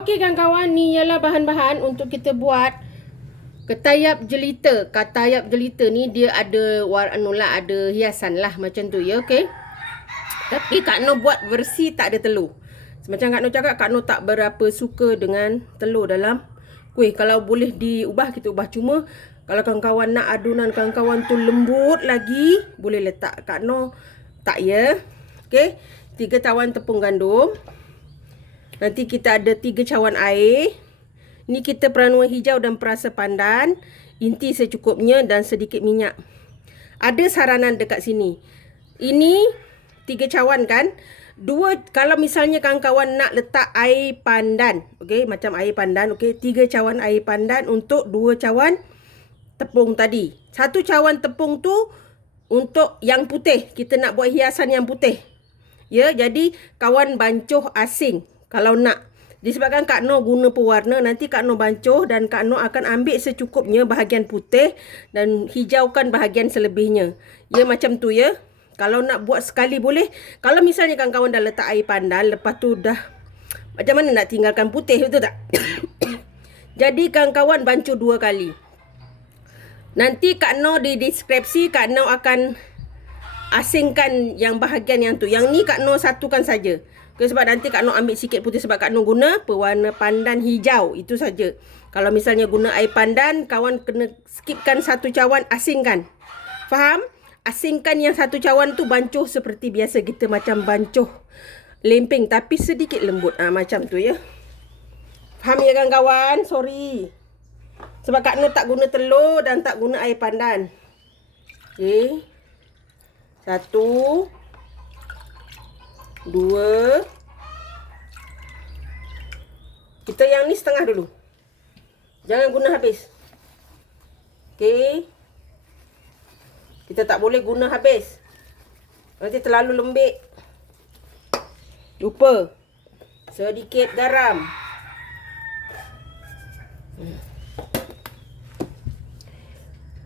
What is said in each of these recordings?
Okey kawan-kawan, ni ialah bahan-bahan untuk kita buat ketayap jelita. Ketayap jelita ni dia ada war anulah ada hiasan lah macam tu ya, okey. Tapi Kak Noh buat versi tak ada telur. Macam Kak Noh cakap, Kak Noh tak berapa suka dengan telur dalam kuih. Kalau boleh diubah, kita ubah. Cuma kalau kawan-kawan nak adunan kawan-kawan tu lembut lagi, boleh letak Kak Noh tak ya. Okey. Tiga tawan tepung gandum. Nanti kita ada tiga cawan air. Ni kita peranuan hijau dan perasa pandan. Inti secukupnya dan sedikit minyak. Ada saranan dekat sini. Ini tiga cawan kan. Dua, kalau misalnya kawan-kawan nak letak air pandan. Okay, macam air pandan. Okay, tiga cawan air pandan untuk dua cawan tepung tadi. Satu cawan tepung tu untuk yang putih. Kita nak buat hiasan yang putih. Ya, jadi kawan bancuh asing kalau nak. Disebabkan Kak Noh guna pewarna, nanti Kak Noh bancuh dan Kak Noh akan ambil secukupnya bahagian putih dan hijaukan bahagian selebihnya. Ya macam tu ya. Kalau nak buat sekali boleh. Kalau misalnya kawan-kawan dah letak air pandan, lepas tu dah macam mana nak tinggalkan putih betul tak? Jadi kawan-kawan bancuh dua kali. Nanti Kak Noh di deskripsi Kak Noh akan asingkan yang bahagian yang tu. Yang ni Kak Noh satukan saja. Okay, sebab nanti Kak Noh ambil sikit putih sebab Kak Noh guna pewarna pandan hijau. Itu saja. Kalau misalnya guna air pandan, kawan kena skipkan satu cawan, asingkan. Faham? Asingkan yang satu cawan tu bancuh seperti biasa kita macam bancuh lempeng tapi sedikit lembut. Ha, macam tu ya. Faham ya kawan-kawan? Sorry. Sebab Kak Noh tak guna telur dan tak guna air pandan. Okay. Satu. Dua. Kita yang ni setengah dulu. Jangan guna habis. Okey. Kita tak boleh guna habis. Nanti terlalu lembik. Lupa. Sedikit garam.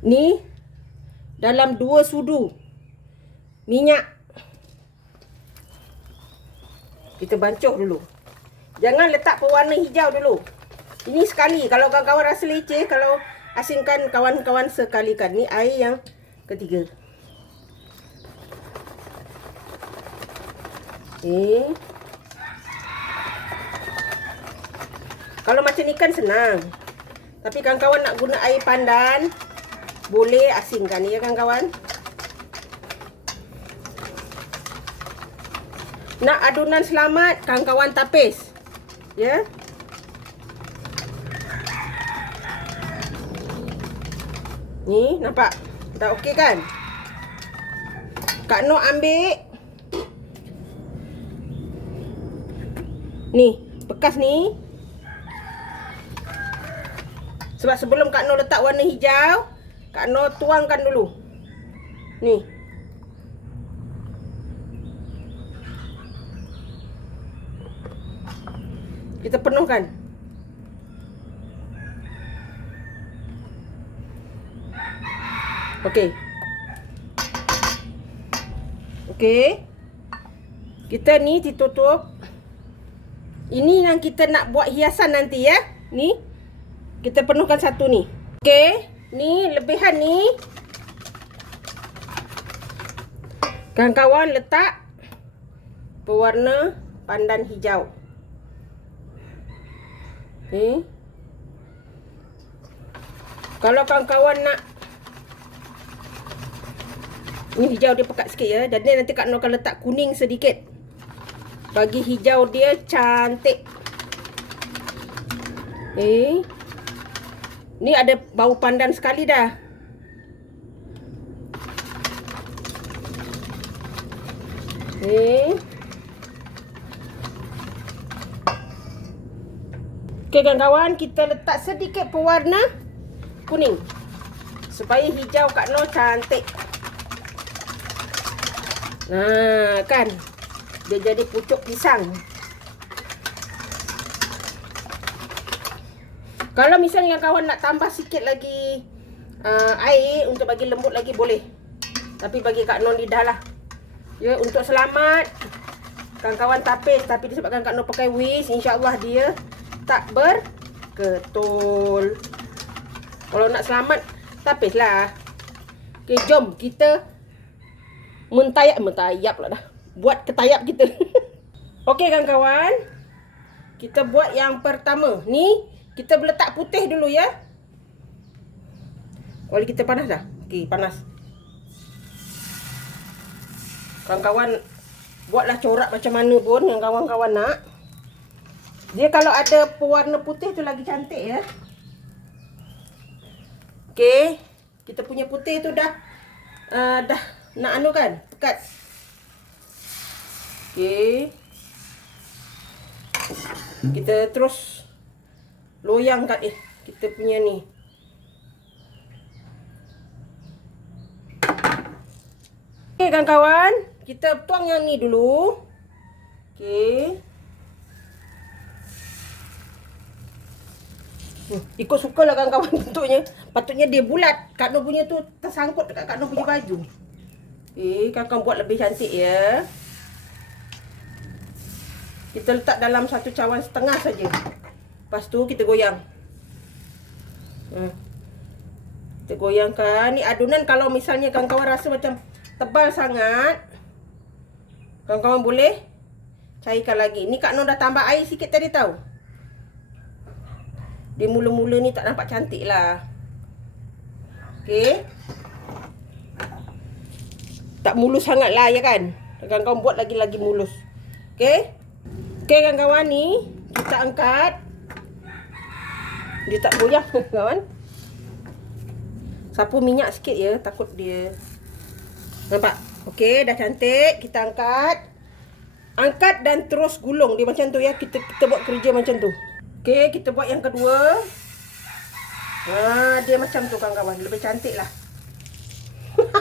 Ni dalam dua sudu minyak kita bancuh dulu. Jangan letak pewarna hijau dulu. Ini sekali. Kalau kawan-kawan rasa leceh, kalau asingkan kawan-kawan sekalikan. Ni air yang ketiga. Okay. Kalau macam ni kan senang. Tapi kawan-kawan nak guna air pandan, boleh asingkan ya kawan-kawan. Nak adunan selamat, kawan-kawan tapis. Ya. Ni, nampak? Dah okey kan? Kak Noh ambil. Ni, bekas ni. Sebab sebelum Kak Noh letak warna hijau, Kak Noh tuangkan dulu. Ni. Kita penuhkan. Okey. Okey. Kita ni ditutup. Ini yang kita nak buat hiasan nanti ya. Ni. Kita penuhkan satu ni. Okey. Ni lebihan ni. Kawan-kawan letak pewarna pandan hijau. Okay. Kalau kawan-kawan nak Ni hijau dia pekat sikit ya. Jadi nanti Kak Nur akan letak kuning sedikit. Bagi hijau dia cantik. Okay Ni ada bau pandan sekali dah. Okay Okey kawan-kawan, kita letak sedikit pewarna kuning. Supaya hijau Kak Noh cantik. Nah, kan. Dia jadi pucuk pisang. Kalau misalnya kawan nak tambah sikit lagi uh, air untuk bagi lembut lagi boleh. Tapi bagi Kak Noh lidah lah. Ya, untuk selamat kawan-kawan tapis tapi disebabkan Kak Noh pakai wish, insya-Allah dia tak berketul. Kalau nak selamat, tapislah. Okey, jom kita mentayap, mentayap lah dah. Buat ketayap kita. Okey kawan-kawan. Kita buat yang pertama. Ni, kita letak putih dulu ya. Kuali kita panas dah. Okey, panas. Kawan-kawan buatlah corak macam mana pun yang kawan-kawan nak. Dia kalau ada pewarna putih tu lagi cantik ya. Okey, kita punya putih tu dah uh, dah nak anu kan? Pekat. Okey. Kita terus loyang kat eh kita punya ni. Okey kawan-kawan, kita tuang yang ni dulu. Okey. Ikut suka lah kawan-kawan bentuknya. Patutnya dia bulat. Kak Nur punya tu tersangkut dekat Kak Nur punya baju. Okey, kawan-kawan buat lebih cantik ya. Kita letak dalam satu cawan setengah saja. Lepas tu kita goyang. Hmm. Kita goyangkan. Ni adunan kalau misalnya kawan-kawan rasa macam tebal sangat. Kawan-kawan boleh cairkan lagi. Ni Kak Nur dah tambah air sikit tadi tahu. Dia mula-mula ni tak nampak cantik lah. Okey. Tak mulus sangat lah ya kan. Kawan-kawan buat lagi-lagi mulus. Okey. Okey kawan-kawan ni. Kita angkat. Dia tak goyang kawan. Sapu minyak sikit ya. Takut dia. Nampak? Okey, dah cantik. Kita angkat. Angkat dan terus gulung dia macam tu ya. Kita kita buat kerja macam tu. Okey, kita buat yang kedua. Ha, dia macam tu kawan-kawan. Lebih cantik lah.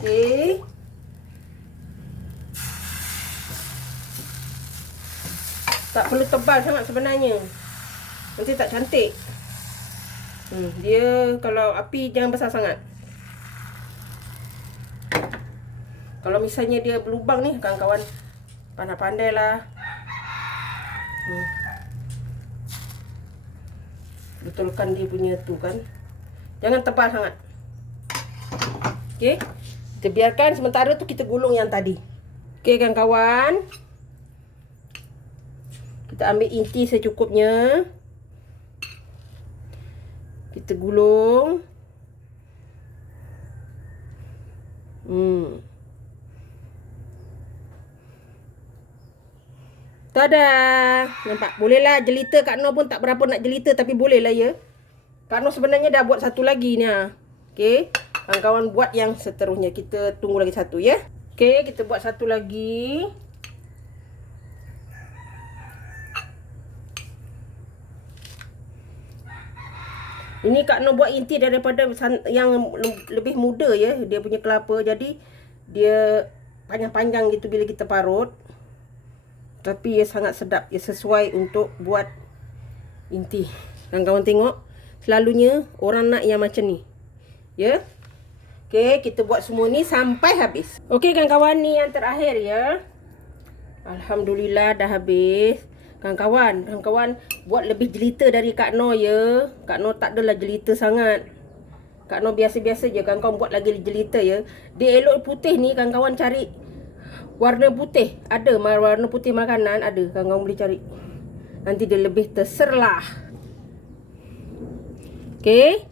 Okey. Tak perlu tebal sangat sebenarnya. Nanti tak cantik. Hmm, dia kalau api jangan besar sangat. Kalau misalnya dia berlubang ni kawan-kawan pandai-pandai lah. Hmm. Betulkan dia punya tu kan. Jangan tebal sangat. Okey. Kita biarkan sementara tu kita gulung yang tadi. Okey kawan-kawan. Kita ambil inti secukupnya. Kita gulung. Hmm. Tada. Nampak? Bolehlah jelita Kak Noh pun tak berapa nak jelita tapi bolehlah ya. Kak Noh sebenarnya dah buat satu lagi ni ha. Okey. Kawan-kawan buat yang seterusnya. Kita tunggu lagi satu ya. Okey, kita buat satu lagi. Ini Kak Noh buat inti daripada yang lebih muda ya. Dia punya kelapa. Jadi dia panjang-panjang gitu bila kita parut. Tapi ia sangat sedap. Ia sesuai untuk buat inti. Dan kawan tengok. Selalunya orang nak yang macam ni. Ya. Okey, kita buat semua ni sampai habis. Okey kawan-kawan ni yang terakhir ya. Alhamdulillah dah habis. Kawan-kawan, kawan-kawan buat lebih jelita dari Kak No ya. Kak No tak adalah jelita sangat. Kak No biasa-biasa je. Kawan-kawan buat lagi jelita ya. Dia elok putih ni kawan-kawan cari warna putih. Ada warna putih makanan ada. Kau boleh cari. Nanti dia lebih terserlah. Okey?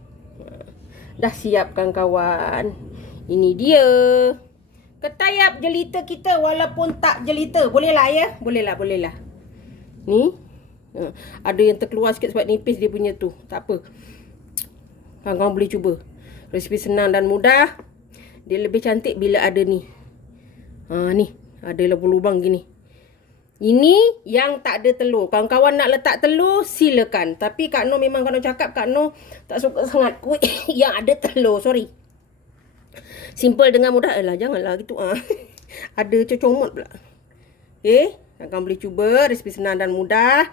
Dah siap kan kawan ini dia. Ketayap jelita kita walaupun tak jelita. Boleh lah ya? Boleh lah boleh lah. Ni? Ha, ada yang terkeluar sikit sebab nipis dia punya tu. Tak apa. Kau boleh cuba. Resipi senang dan mudah. Dia lebih cantik bila ada ni Ha ni, ada lubang-lubang gini. Ini yang tak ada telur. Kawan-kawan nak letak telur, silakan. Tapi Kak Noh memang Noh cakap Kak Noh tak suka sangat kuih yang ada telur. Sorry. Simple dengan mudah. Alah, janganlah gitu. Ah. ada cocomot pula. Okay. Akan boleh cuba. Resipi senang dan mudah.